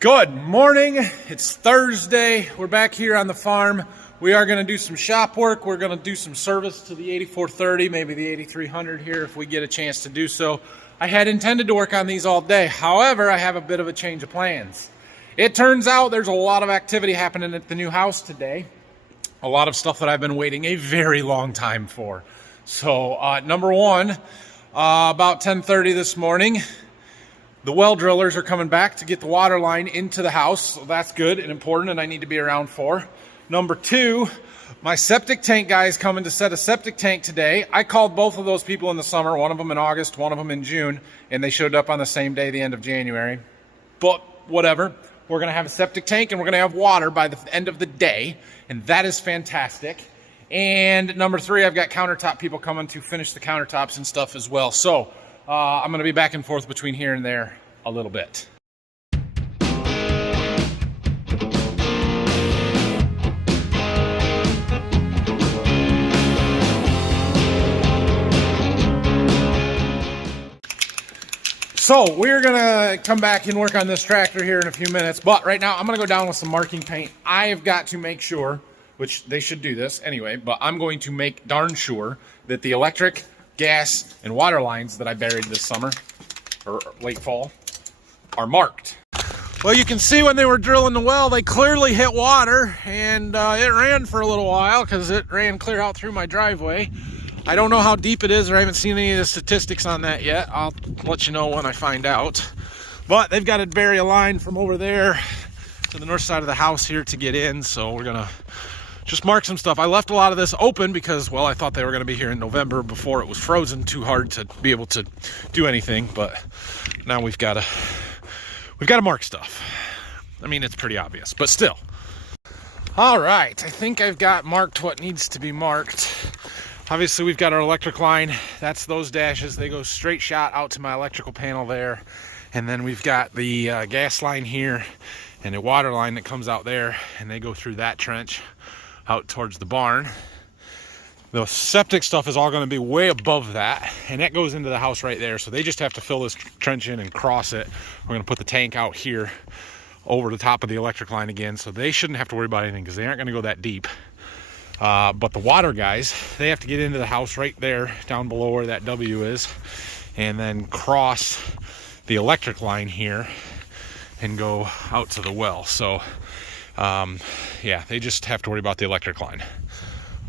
Good morning. It's Thursday. We're back here on the farm. We are going to do some shop work. We're going to do some service to the 8430, maybe the 8300 here if we get a chance to do so. I had intended to work on these all day. However, I have a bit of a change of plans. It turns out there's a lot of activity happening at the new house today. A lot of stuff that I've been waiting a very long time for. So, number one, about 10:30 this morning, the well drillers are coming back to get the water line into the house, so that's good and important, and I need to be around for. Number two, my septic tank guy is coming to set a septic tank today. I called both of those people in the summer, one of them in August, one of them in June, and they showed up on the same day, the end of January. But whatever, we're going to have a septic tank and we're going to have water by the end of the day, and that is fantastic. And number three, I've got countertop people coming to finish the countertops and stuff as well. So I'm going to be back and forth between here and there a little bit. So we're going to come back and work on this tractor here in a few minutes. But right now, I'm going to go down with some marking paint. I have got to make sure, which they should do this anyway, but I'm going to make darn sure that the electric, gas, and water lines that I buried this summer, or late fall, are marked. Well, you can see when they were drilling the well, they clearly hit water, and it ran for a little while because it ran clear out through my driveway. I don't know how deep it is, or I haven't seen any of the statistics on that yet. I'll let you know when I find out. But they've got to bury a line from over there to the north side of the house here to get in, so we're gonna just mark some stuff. I left a lot of this open because, well, I thought they were going to be here in November before it was frozen too hard to be able to do anything. But now we've got to mark stuff. I mean, it's pretty obvious, but still. All right, I think I've got marked what needs to be marked. Obviously, we've got our electric line. That's those dashes. They go straight shot out to my electrical panel there. And then we've got the gas line here and a water line that comes out there, and they go through that trench out towards the barn. The septic stuff is all going to be way above that, and that goes into the house right there. So they just have to fill this trench in and cross it. We're going to put the tank out here over the top of the electric line again, so they shouldn't have to worry about anything because they aren't going to go that deep. But the water guys, they have to get into the house right there down below where that W is, and then cross the electric line here and go out to the well. So yeah, they just have to worry about the electric line.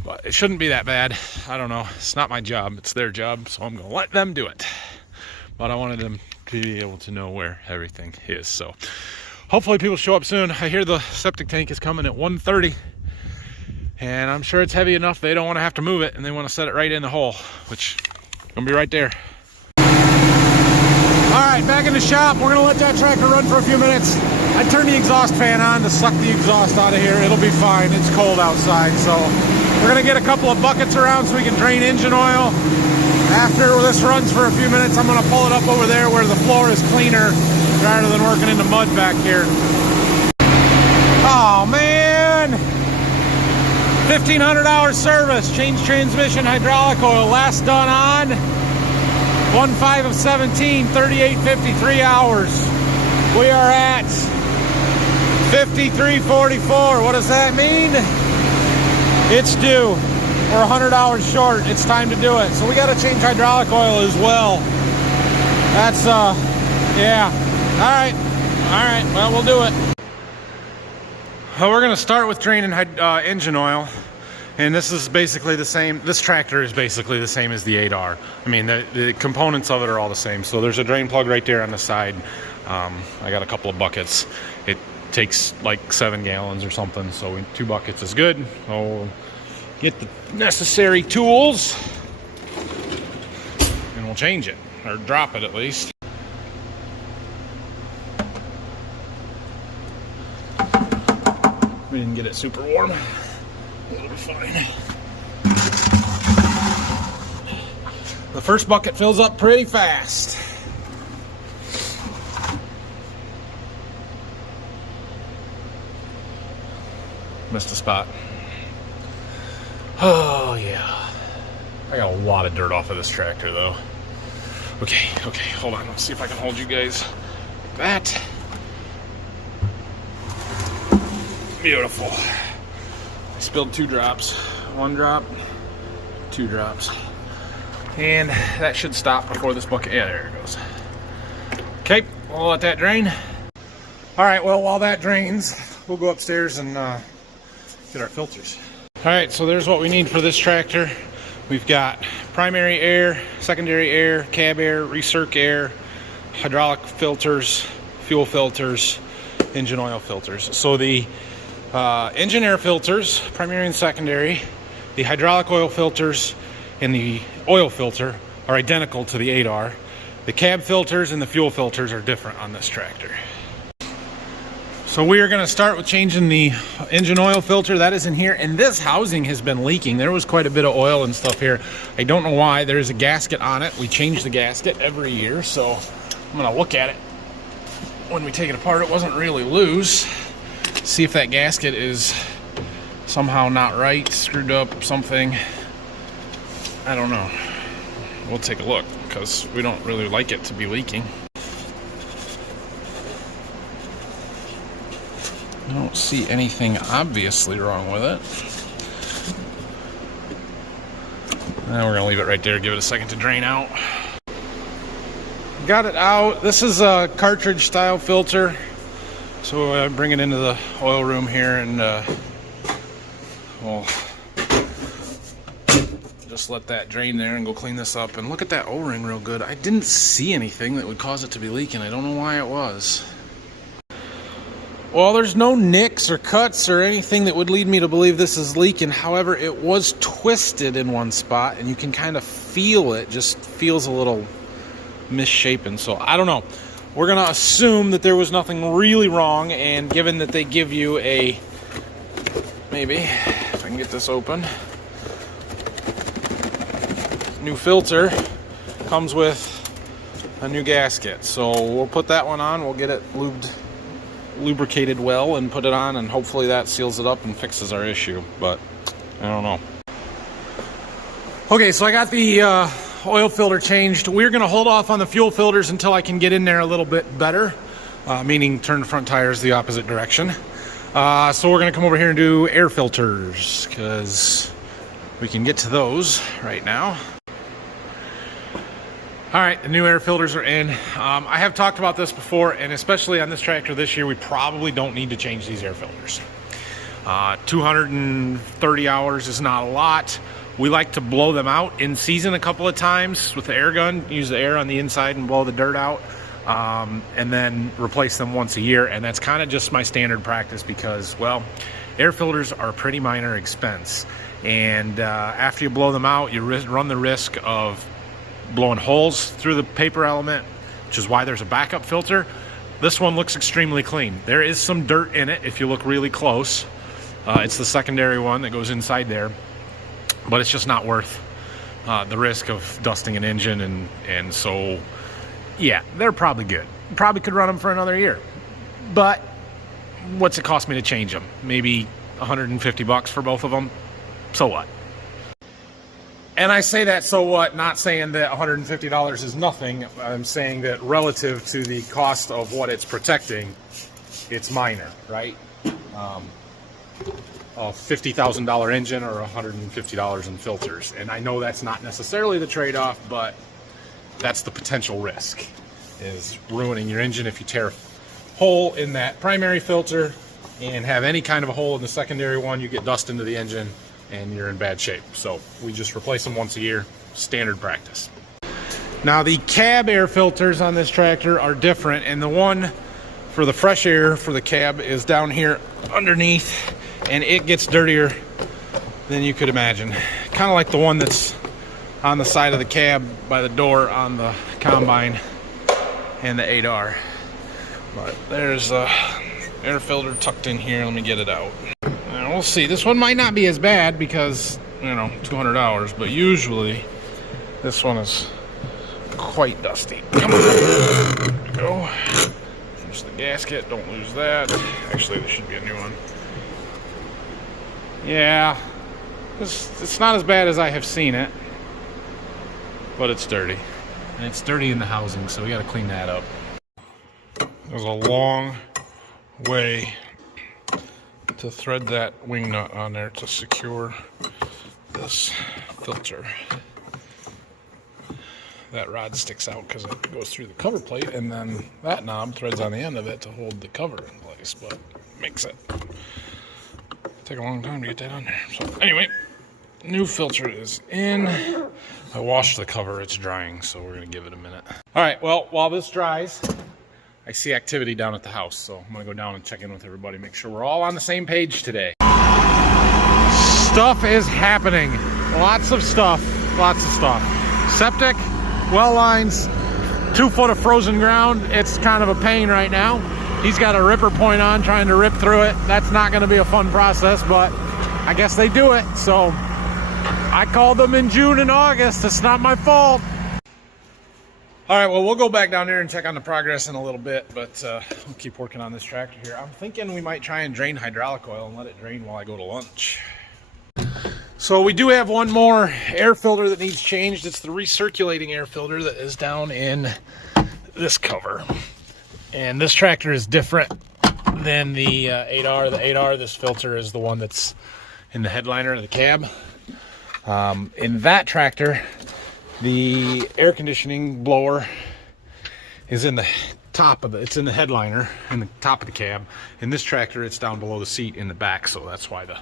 But it shouldn't be that bad. I don't know. It's not my job. It's their job, so I'm going to let them do it. But I wanted them to be able to know where everything is. So hopefully people show up soon. I hear the septic tank is coming at 1:30. And I'm sure it's heavy enough they don't want to have to move it, and they want to set it right in the hole, which is going to be right there. All right, back in the shop. We're going to let that tractor run for a few minutes. I turned the exhaust fan on to suck the exhaust out of here. It'll be fine. It's cold outside, so we're going to get a couple of buckets around so we can drain engine oil. After this runs for a few minutes, I'm going to pull it up over there where the floor is cleaner rather than working in the mud back here. Oh, man. 1,500 service, change transmission, hydraulic oil, last done on 1/5 of 17, 38:53 hours. We are at 53:44. What does that mean? It's due. We're 100 hours short. It's time to do it. So we got to change hydraulic oil as well. That's yeah. All right. Well, we'll do it. Well, we're going to start with draining engine oil, and this is basically the same. This tractor is basically the same as the 8R. I mean, the components of it are all the same. So there's a drain plug right there on the side. I got a couple of buckets. It takes like 7 gallons or something, so 2 buckets is good. So we'll get the necessary tools, and we'll change it, or drop it at least. We didn't get it super warm. It'll be fine. The first bucket fills up pretty fast. Missed a spot. Oh yeah. I got a lot of dirt off of this tractor though. Okay, hold on. Let's see if I can hold you guys like that. Beautiful. I spilled 2 drops. 1 drop, 2 drops. And that should stop before this bucket. Yeah, there it goes. Okay, we'll let that drain. All right, well, while that drains, we'll go upstairs and get our filters. All right, so there's what we need for this tractor. We've got primary air, secondary air, cab air, recirc air, hydraulic filters, fuel filters, engine oil filters. So the engine air filters, primary and secondary, the hydraulic oil filters, and the oil filter are identical to the 8R. The cab filters and the fuel filters are different on this tractor. So we are going to start with changing the engine oil filter. That is in here, and this housing has been leaking. There was quite a bit of oil and stuff here. I don't know why. There's a gasket on it. We change the gasket every year, so I'm going to look at it when we take it apart. It wasn't really loose. See if that gasket is somehow not right, screwed up, something. I don't know. We'll take a look because we don't really like it to be leaking. I don't see anything obviously wrong with it. Now we're going to leave it right there, give it a second to drain out. Got it out. This is a cartridge style filter. So I bring it into the oil room here and we'll just let that drain there and go clean this up. And look at that O-ring real good. I didn't see anything that would cause it to be leaking. I don't know why it was. Well, there's no nicks or cuts or anything that would lead me to believe this is leaking. However, it was twisted in one spot and you can kind of feel it. Just feels a little misshapen. So I don't know. We're going to assume that there was nothing really wrong, and given that they give you a, maybe, if I can get this open, new filter, comes with a new gasket. So we'll put that one on, we'll get it lubricated well and put it on, and hopefully that seals it up and fixes our issue, but I don't know. Okay, so I got the oil filter changed. We're going to hold off on the fuel filters until I can get in there a little bit better, meaning turn the front tires the opposite direction. So we're going to come over here and do air filters because we can get to those right now. All right, the new air filters are in. I have talked about this before, and especially on this tractor this year, we probably don't need to change these air filters. 230 hours is not a lot. We like to blow them out in season a couple of times with the air gun, use the air on the inside and blow the dirt out, and then replace them once a year. And that's kind of just my standard practice because, well, air filters are a pretty minor expense. And after you blow them out, you run the risk of blowing holes through the paper element, which is why there's a backup filter. This one looks extremely clean. There is some dirt in it if you look really close. It's the secondary one that goes inside there. But it's just not worth the risk of dusting an engine, and so, yeah, they're probably good. Probably could run them for another year. But what's it cost me to change them? Maybe $150 for both of them? So what? And I say that so what, not saying that $150 is nothing. I'm saying that relative to the cost of what it's protecting, it's minor, right? A $50,000 engine or $150 in filters. And I know that's not necessarily the trade-off, but that's the potential risk, is ruining your engine if you tear a hole in that primary filter and have any kind of a hole in the secondary one. You get dust into the engine and you're in bad shape. So we just replace them once a year, standard practice. Now the cab air filters on this tractor are different, and the one for the fresh air for the cab is down here underneath, and it gets dirtier than you could imagine. Kind of like the one that's on the side of the cab by the door on the combine and the 8R. But there's a air filter tucked in here. Let me get it out. And we'll see. This one might not be as bad because, you know, 200 hours, but usually this one is quite dusty. Come on. There we go. There's the gasket. Don't lose that. Actually, there should be a new one. Yeah, it's not as bad as I have seen it, but it's dirty. And it's dirty in the housing, so we got to clean that up. There's a long way to thread that wing nut on there to secure this filter. That rod sticks out because it goes through the cover plate, and then that knob threads on the end of it to hold the cover in place, but makes it take a long time to get that on there. So anyway, new filter is in. I washed the cover, it's drying, so we're gonna give it a minute. All right, well, while this dries, I see activity down at the house, so I'm gonna go down and check in with everybody, make sure we're all on the same page today. Stuff is happening. Lots of stuff, lots of stuff. Septic, well lines, 2 foot of frozen ground. It's kind of a pain right now. He's got a ripper point on, trying to rip through it. That's not gonna be a fun process, but I guess they do it. So I called them in June and August. It's not my fault. All right, well, we'll go back down there and check on the progress in a little bit, but we'll keep working on this tractor here. I'm thinking we might try and drain hydraulic oil and let it drain while I go to lunch. So we do have one more air filter that needs changed. It's the recirculating air filter that is down in this cover. And this tractor is different than the 8R. The 8R, this filter is the one that's in the headliner of the cab. In that tractor, the air conditioning blower is in the top of it's in the headliner, in the top of the cab. In this tractor, it's down below the seat in the back, so that's why the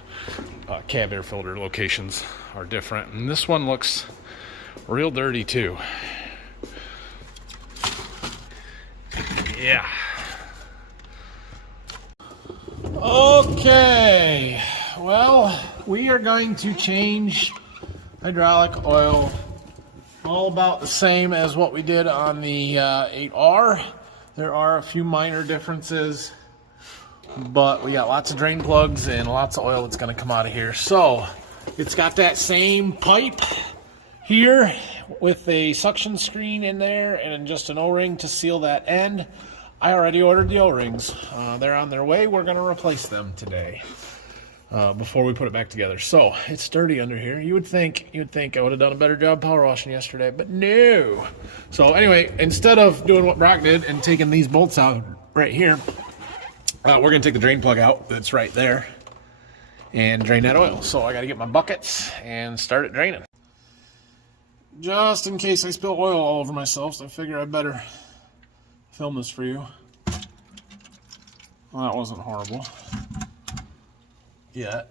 cab air filter locations are different. And this one looks real dirty too. Yeah. Okay, well, we are going to change hydraulic oil all about the same as what we did on the 8R. There are a few minor differences, but we got lots of drain plugs and lots of oil that's going to come out of here. So it's got that same pipe here with a suction screen in there and just an O-ring to seal that end. I already ordered the O-rings. They're on their way. We're going to replace them today before we put it back together. So it's dirty under here. You would think I would have done a better job power washing yesterday, but no. So anyway, instead of doing what Brock did and taking these bolts out right here, we're going to take the drain plug out that's right there and drain that oil. So I got to get my buckets and start it draining. Just in case I spill oil all over myself, so I figure I better film this for you. Well, that wasn't horrible yet.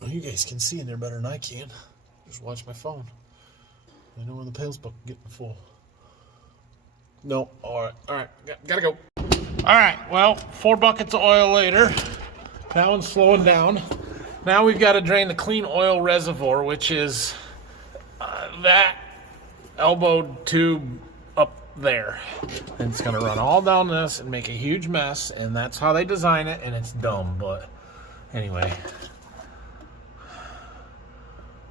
Well, you guys can see in there better than I can. Just watch my phone. I know when the pail's getting full. No, all right, gotta go. All right, well, 4 buckets of oil later. That one's slowing down. Now we've got to drain the clean oil reservoir, which is that elbowed tube up there. And it's going to run all down this and make a huge mess, and that's how they design it, and it's dumb, but anyway.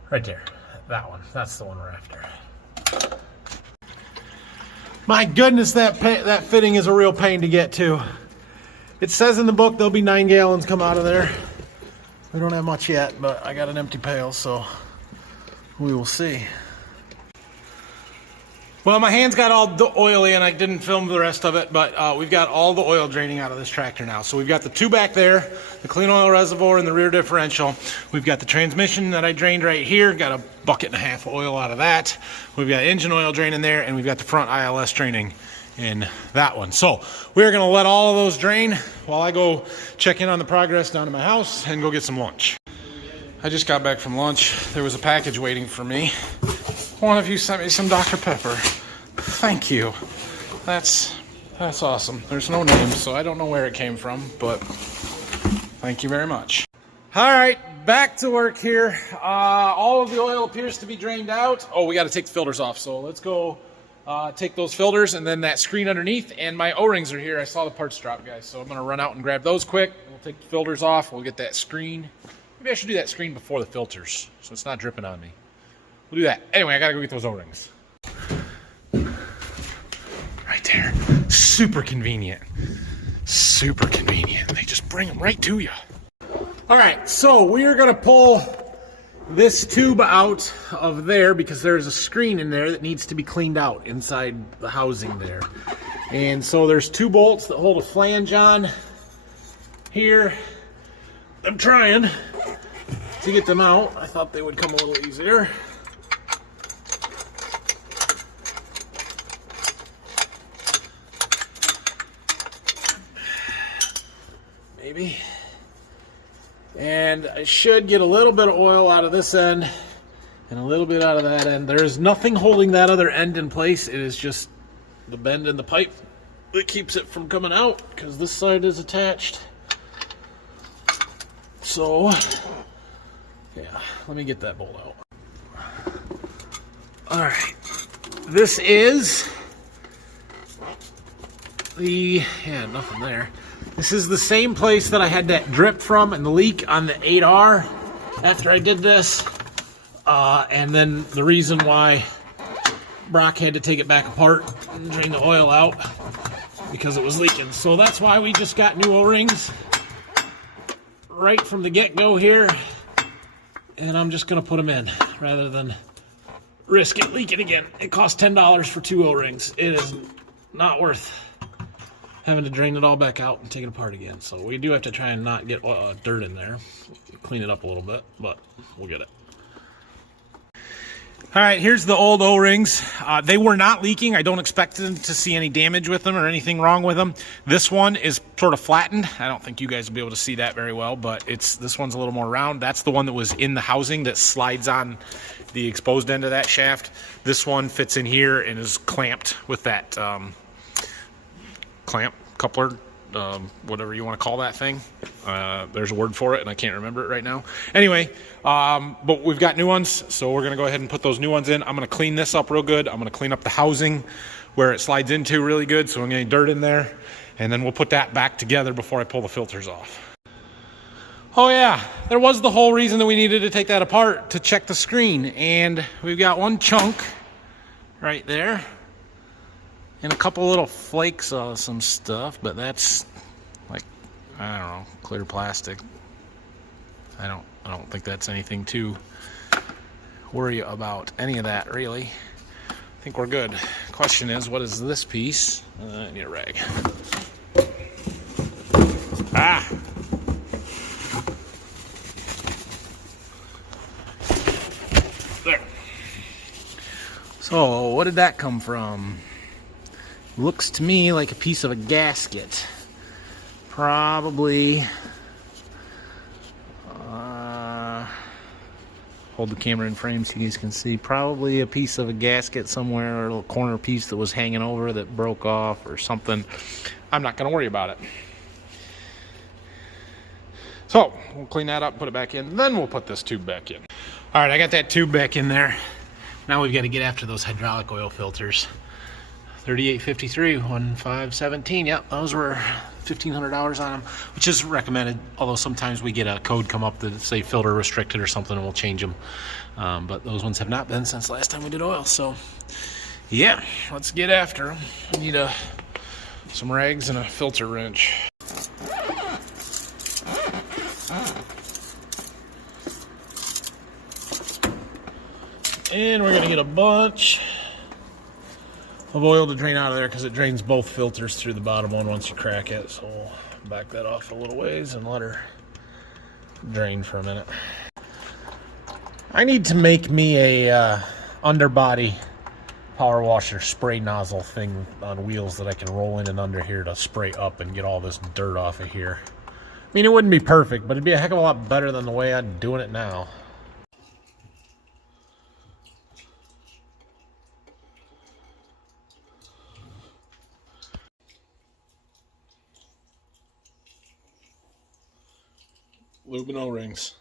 Right there, that one. That's the one we're after. My goodness, that fitting is a real pain to get to. It says in the book there'll be 9 gallons come out of there. We don't have much yet, but I got an empty pail, so we will see. Well, my hands got all oily and I didn't film the rest of it, but we've got all the oil draining out of this tractor now. So we've got the 2 back there, the clean oil reservoir and the rear differential. We've got the transmission that I drained right here, got a bucket and a half of oil out of that. We've got engine oil draining there, and we've got the front ILS draining in that one. So we're gonna let all of those drain while I go check in on the progress down to my house and go get some lunch. I just got back from lunch. There was a package waiting for me. One of you sent me some Dr. Pepper. Thank you. That's awesome. There's no name, so I don't know where it came from, but thank you very much. All right, back to work here. All of the oil appears to be drained out. Oh, we got to take the filters off, so let's go take those filters and then that screen underneath, and my O-rings are here. I saw the parts drop, guys, so I'm going to run out and grab those quick. We'll take the filters off. We'll get that screen. Maybe I should do that screen before the filters so it's not dripping on me. We'll do that. Anyway, I got to go get those O-rings. Right there. Super convenient. Super convenient. They just bring them right to you. All right, so we are going to pull this tube out of there because there's a screen in there that needs to be cleaned out inside the housing there. And so there's 2 bolts that hold a flange on here. I'm trying to get them out. I thought they would come a little easier. Maybe. And I should get a little bit of oil out of this end and a little bit out of that end. There is nothing holding that other end in place. It is just the bend in the pipe that keeps it from coming out because this side is attached. So, yeah, let me get that bolt out. All right, this is nothing there. This is the same place that I had that drip from and the leak on the 8R after I did this. And then the reason why Brock had to take it back apart and drain the oil out because it was leaking. So that's why we just got new O-rings right from the get-go here. And I'm just going to put them in rather than risk it leaking again. It costs $10 for 2 O-rings. It is not worth having to drain it all back out and take it apart again. So we do have to try and not get dirt in there. Clean it up a little bit, but we'll get it. All right, here's the old O-rings. They were not leaking. I don't expect them to see any damage with them or anything wrong with them. This one is sort of flattened. I don't think you guys will be able to see that very well, but this one's a little more round. That's the one that was in the housing that slides on the exposed end of that shaft. This one fits in here and is clamped with that clamp, coupler, whatever you want to call that thing. There's a word for it and I can't remember it right now. Anyway, but we've got new ones, so we're going to go ahead and put those new ones in. I'm going to clean this up real good. I'm going to clean up the housing where it slides into really good, so I'm going to get dirt in there, and then we'll put that back together before I pull the filters off. Oh yeah, there was the whole reason that we needed to take that apart, to check the screen, and we've got one chunk right there and a couple little flakes of some stuff, but that's like, I don't know, clear plastic. I don't think that's anything to worry about, any of that really. I think we're good. Question is, what is this piece? I need a rag. Ah! There. So, what did that come from? Looks to me like a piece of a gasket. Probably, hold the camera in frame so you guys can see, probably a piece of a gasket somewhere, or a little corner piece that was hanging over that broke off or something. I'm not going to worry about it. So, we'll clean that up, put it back in, then we'll put this tube back in. All right, I got that tube back in there. Now we've got to get after those hydraulic oil filters. 3853, 1517. Yep, those were $1,500 on them, which is recommended. Although sometimes we get a code come up that say filter restricted or something, and we'll change them. But those ones have not been since last time we did oil. So, yeah, let's get after them. I need some rags and a filter wrench. And we're gonna get a bunch of oil to drain out of there because it drains both filters through the bottom one once you crack it. So we'll back that off a little ways and let her drain for a minute. I need to make me a underbody power washer spray nozzle thing on wheels that I can roll in and under here to spray up and get all this dirt off of here. I mean, it wouldn't be perfect, but it'd be a heck of a lot better than the way I'm doing it now. Lube and O-rings.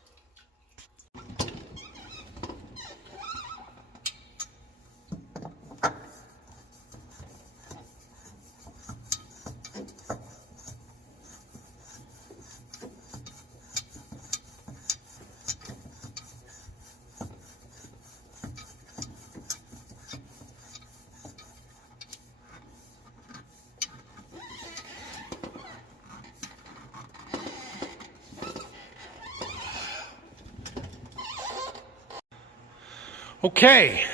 Okay,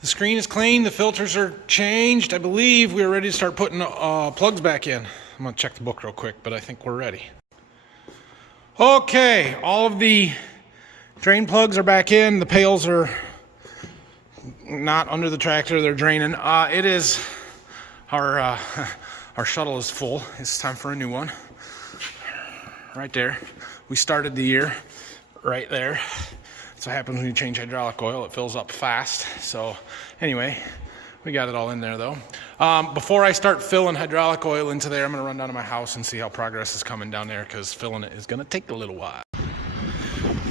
The screen is clean. The filters are changed. I believe we're ready to start putting plugs back in. I'm going to check the book real quick, but I think we're ready. Okay, all of the drain plugs are back in. The pails are not under the tractor. They're draining. It is our shuttle is full. It's time for a new one. Right there. We started the year right there. That's what happens when you change hydraulic oil. It fills up fast. So anyway, we got it all in there though. Before I start filling hydraulic oil into there, I'm going to run down to my house and see how progress is coming down there, because filling it is going to take a little while.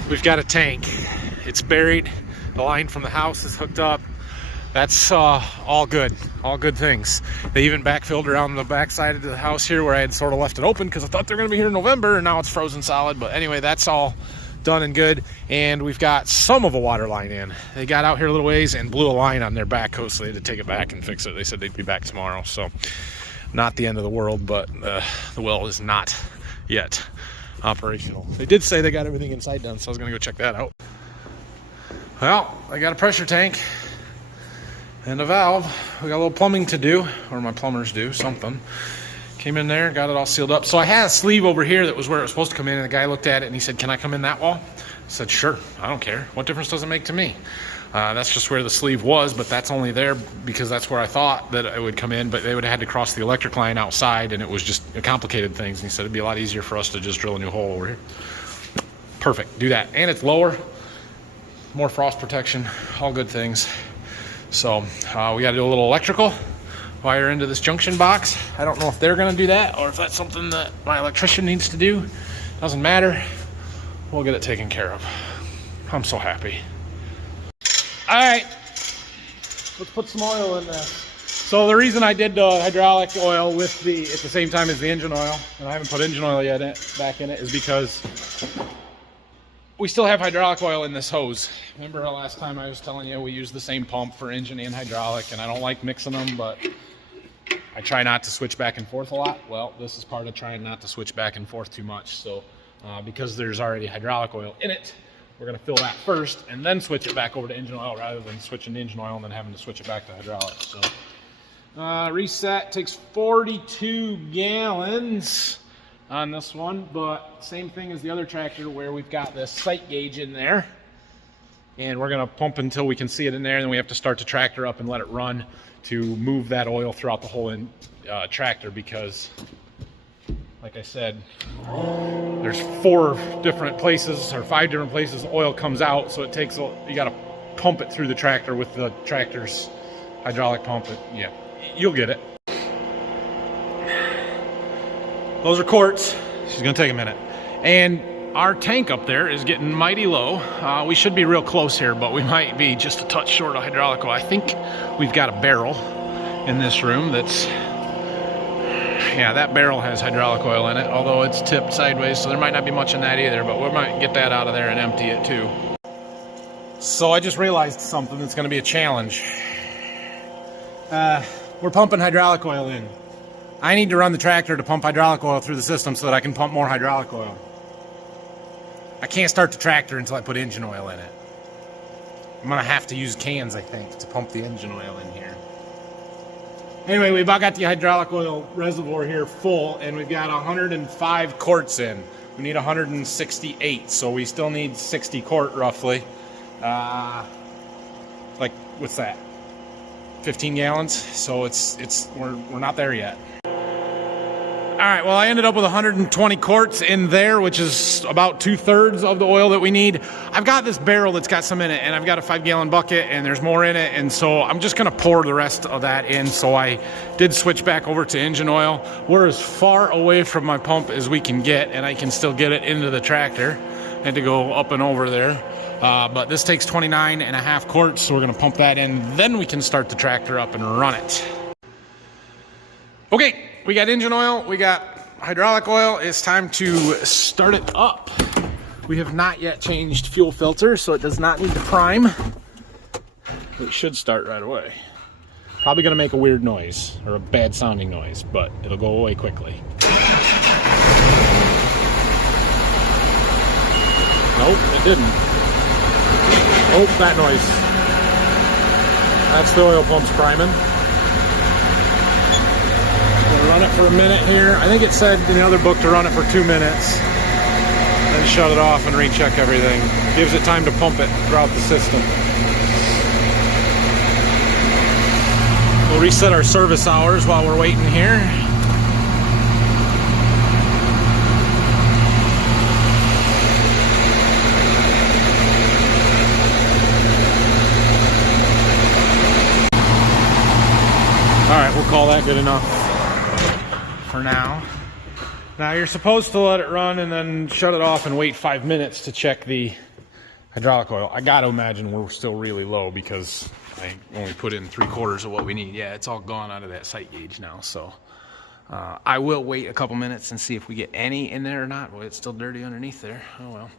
We've got a tank. It's buried. The line from the house is hooked up. That's all good things. They even backfilled around the backside of the house here where I had sort of left it open because I thought they were going to be here in November, and now it's frozen solid. But anyway, that's all done and good. And we've got some of a water line in. They got out here a little ways and blew a line on their backhoe, so they had to take it back and fix it. They said they'd be back tomorrow, so not the end of the world, but the well is not yet operational. They did say they got everything inside done, so I was going to go check that out. Well, I got a pressure tank and a valve. We got a little plumbing to do, or my plumbers do, something. Came in there, got it all sealed up. So I had a sleeve over here that was where it was supposed to come in, and the guy looked at it and he said, "Can I come in that wall?" I said, "Sure, I don't care. What difference does it make to me?" That's just where the sleeve was, but that's only there because that's where I thought that it would come in, but they would have had to cross the electric line outside, and it was just complicated things. And he said it'd be a lot easier for us to just drill a new hole over here. Perfect, do that. And it's lower, more frost protection, all good things. So we got to do a little electrical wire into this junction box. I don't know if they're going to do that or if that's something that my electrician needs to do. Doesn't matter. We'll get it taken care of. I'm so happy. All right, let's put some oil in this. So the reason I did the hydraulic oil with at the same time as the engine oil, and I haven't put engine oil yet back in it, is because we still have hydraulic oil in this hose. Remember the last time I was telling you we use the same pump for engine and hydraulic, and I don't like mixing them, but I try not to switch back and forth a lot. Well, this is part of trying not to switch back and forth too much. So because there's already hydraulic oil in it, we're going to fill that first and then switch it back over to engine oil, rather than switching to engine oil and then having to switch it back to hydraulic. So reset takes 42 gallons on this one, but same thing as the other tractor where we've got this sight gauge in there, and we're going to pump until we can see it in there, and then we have to start the tractor up and let it run to move that oil throughout the whole tractor, because like I said, there's 5 different places oil comes out, so it takes you got to pump it through the tractor with the tractor's hydraulic pump. Yeah, you'll get it. Those are quarts. She's gonna take a minute. And our tank up there is getting mighty low. We should be real close here, but we might be just a touch short of hydraulic oil. I think we've got a barrel in this room that's, yeah, that barrel has hydraulic oil in it, although it's tipped sideways, so there might not be much in that either, but we might get that out of there and empty it too. So I just realized something that's gonna be a challenge. We're pumping hydraulic oil in. I need to run the tractor to pump hydraulic oil through the system so that I can pump more hydraulic oil. I can't start the tractor until I put engine oil in it. I'm gonna have to use cans, I think, to pump the engine oil in here. Anyway, we've about got the hydraulic oil reservoir here full, and we've got 105 quarts in. We need 168, so we still need 60 quart roughly. Like, what's that? 15 gallons, so we're not there yet. All right, well, I ended up with 120 quarts in there, which is about 2/3 of the oil that we need. I've got this barrel that's got some in it, and I've got a 5-gallon bucket, and there's more in it, and so I'm just gonna pour the rest of that in. So I did switch back over to engine oil. We're as far away from my pump as we can get, and I can still get it into the tractor. I had to go up and over there. But this takes 29.5 quarts, so we're gonna pump that in, then we can start the tractor up and run it. Okay, we got engine oil, we got hydraulic oil. It's time to start it up. We have not yet changed fuel filter, so it does not need to prime. It should start right away. Probably gonna make a weird noise, or a bad sounding noise, but it'll go away quickly. Nope, it didn't. Oh, that noise. That's the oil pumps priming. We'll run it for a minute here. I think it said in the other book to run it for 2 minutes. Then shut it off and recheck everything. Gives it time to pump it throughout the system. We'll reset our service hours while we're waiting here. Alright, we'll call that good enough for now. Now you're supposed to let it run and then shut it off and wait 5 minutes to check the hydraulic oil. I gotta imagine we're still really low because I only put in 3/4 of what we need. Yeah, it's all gone out of that sight gauge now, so I will wait a couple minutes and see if we get any in there or not. Well, it's still dirty underneath there. Oh well.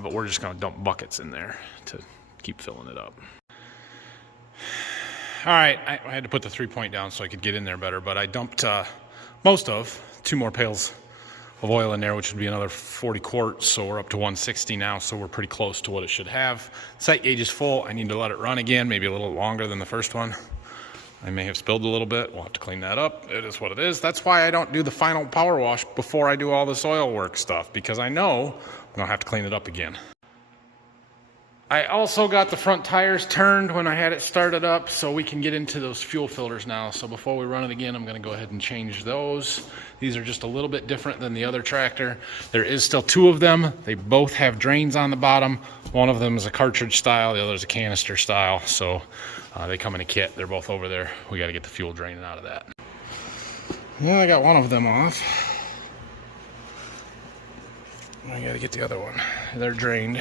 But we're just gonna dump buckets in there to keep filling it up. All right, I had to put the 3-point down so I could get in there better, but I dumped most of 2 more pails of oil in there, which would be another 40 quarts, so we're up to 160 now, so we're pretty close to what it should have. Sight gauge is full. I need to let it run again, maybe a little longer than the first one. I may have spilled a little bit. We'll have to clean that up. It is what it is. That's why I don't do the final power wash before I do all this oil work stuff, because I know I'm gonna have to clean it up again. I also got the front tires turned when I had it started up so we can get into those fuel filters now. So before we run it again, I'm gonna go ahead and change those. These are just a little bit different than the other tractor. There is still 2 of them. They both have drains on the bottom. One of them is a cartridge style, the other is a canister style. So they come in a kit. They're both over there. We gotta get the fuel draining out of that. Yeah, I got one of them off. I gotta get the other one. They're drained.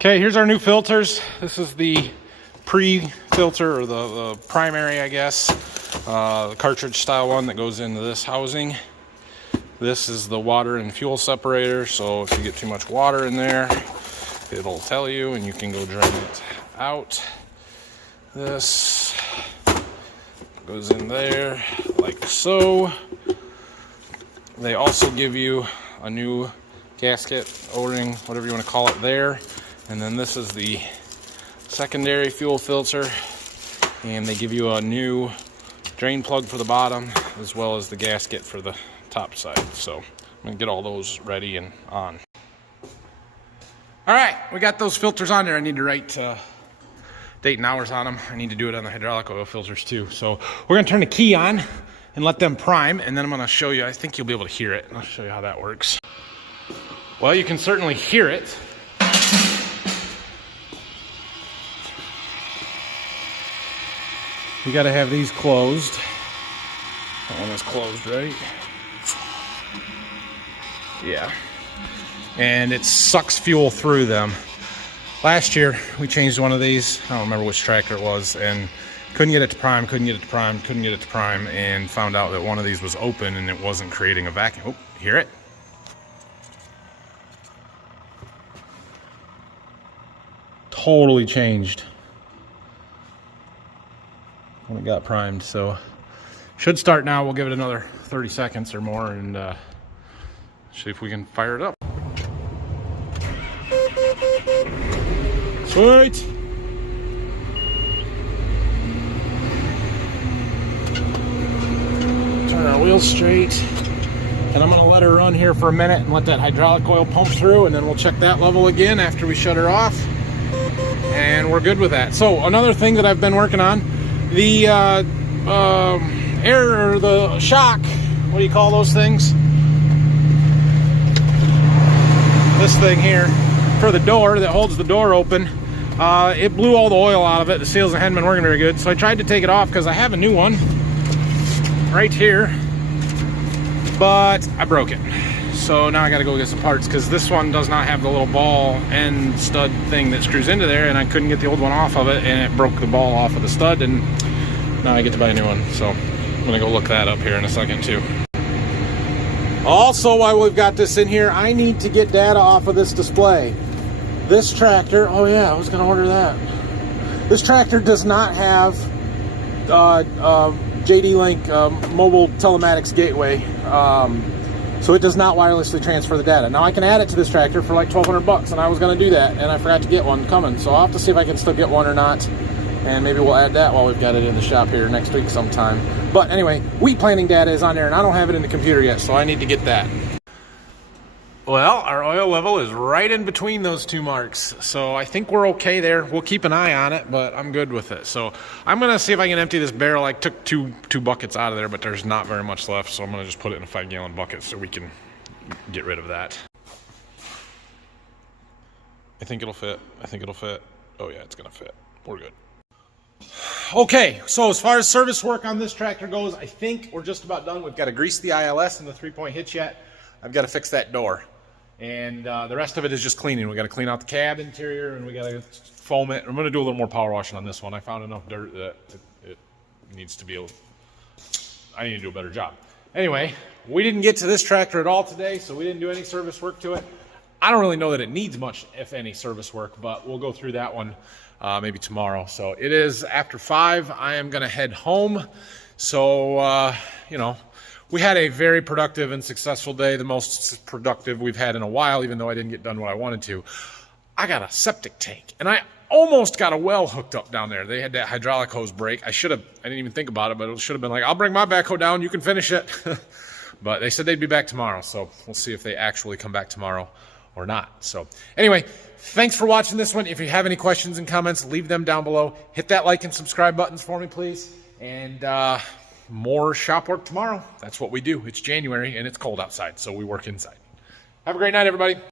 Okay, here's our new filters. This is the pre-filter, or the primary, I guess. The cartridge style one that goes into this housing. This is the water and fuel separator, so if you get too much water in there, it'll tell you and you can go drain it out. This goes in there like so. They also give you a new gasket, O-ring, whatever you want to call it there. And then this is the secondary fuel filter, and they give you a new drain plug for the bottom as well as the gasket for the top side. So I'm gonna get all those ready and on. All right, we got those filters on there. I need to write date and hours on them. I need to do it on the hydraulic oil filters too. So we're gonna turn the key on and let them prime, and then I'm gonna show you, I think you'll be able to hear it, and I'll show you how that works. Well, you can certainly hear it. You gotta have these closed. That one is closed, right? Yeah. And it sucks fuel through them. Last year, we changed one of these. I don't remember which tractor it was, and couldn't get it to prime, and found out that one of these was open and it wasn't creating a vacuum. Oh, hear it? Totally changed when it got primed, so should start now. We'll give it another 30 seconds or more and see if we can fire it up. Sweet. Turn our wheels straight, and I'm gonna let her run here for a minute and let that hydraulic oil pump through, and then we'll check that level again after we shut her off, and we're good with that. So another thing that I've been working on, the air, or the shock, what do you call those things? This thing here for the door that holds the door open, it blew all the oil out of it. The seals hadn't been working very good, so I tried to take it off because I have a new one right here, but I broke it. So now I gotta go get some parts, because this one does not have the little ball end stud thing that screws into there, and I couldn't get the old one off of it, and it broke the ball off of the stud, and now I get to buy a new one. So I'm gonna go look that up here in a second too. Also, while we've got this in here, I need to get data off of this display. This tractor, oh yeah, I was gonna order that. This tractor does not have JD Link mobile telematics gateway. So it does not wirelessly transfer the data. Now I can add it to this tractor for like $1,200 bucks, and I was gonna do that, and I forgot to get one coming. So I'll have to see if I can still get one or not. and maybe we'll add that while we've got it in the shop here next week sometime. But anyway, wheat planting data is on there, and I don't have it in the computer yet, so I need to get that. Well, our oil level is right in between those two marks, so I think we're okay there. We'll keep an eye on it, but I'm good with it. So I'm gonna see if I can empty this barrel. I took two buckets out of there, but there's not very much left, so I'm gonna just put it in a 5-gallon bucket so we can get rid of that. I think it'll fit. I think it'll fit. Oh yeah, it's gonna fit. We're good. Okay, so as far as service work on this tractor goes, I think we're just about done. We've got to grease the ILS and the 3-point hitch yet. I've got to fix that door. And the rest of it is just cleaning. We got to clean out the cab interior, and we got to foam it. I'm going to do a little more power washing on this one. I found enough dirt that it needs to be I need to do a better job. Anyway, we didn't get to this tractor at all today, so we didn't do any service work to it. I don't really know that it needs much, if any, service work, but we'll go through that one maybe tomorrow. So it is after 5. I am going to head home. So, you know, we had a very productive and successful day, the most productive we've had in a while, even though I didn't get done what I wanted to. I got a septic tank, and I almost got a well hooked up down there. They had that hydraulic hose break. I didn't even think about it, but it should have been like, I'll bring my backhoe down, you can finish it. But they said they'd be back tomorrow, so we'll see if they actually come back tomorrow or not. So anyway, thanks for watching this one. If you have any questions and comments, leave them down below. Hit that like and subscribe buttons for me, please. And more shop work tomorrow. That's what we do. It's January and it's cold outside, so we work inside. Have a great night, everybody.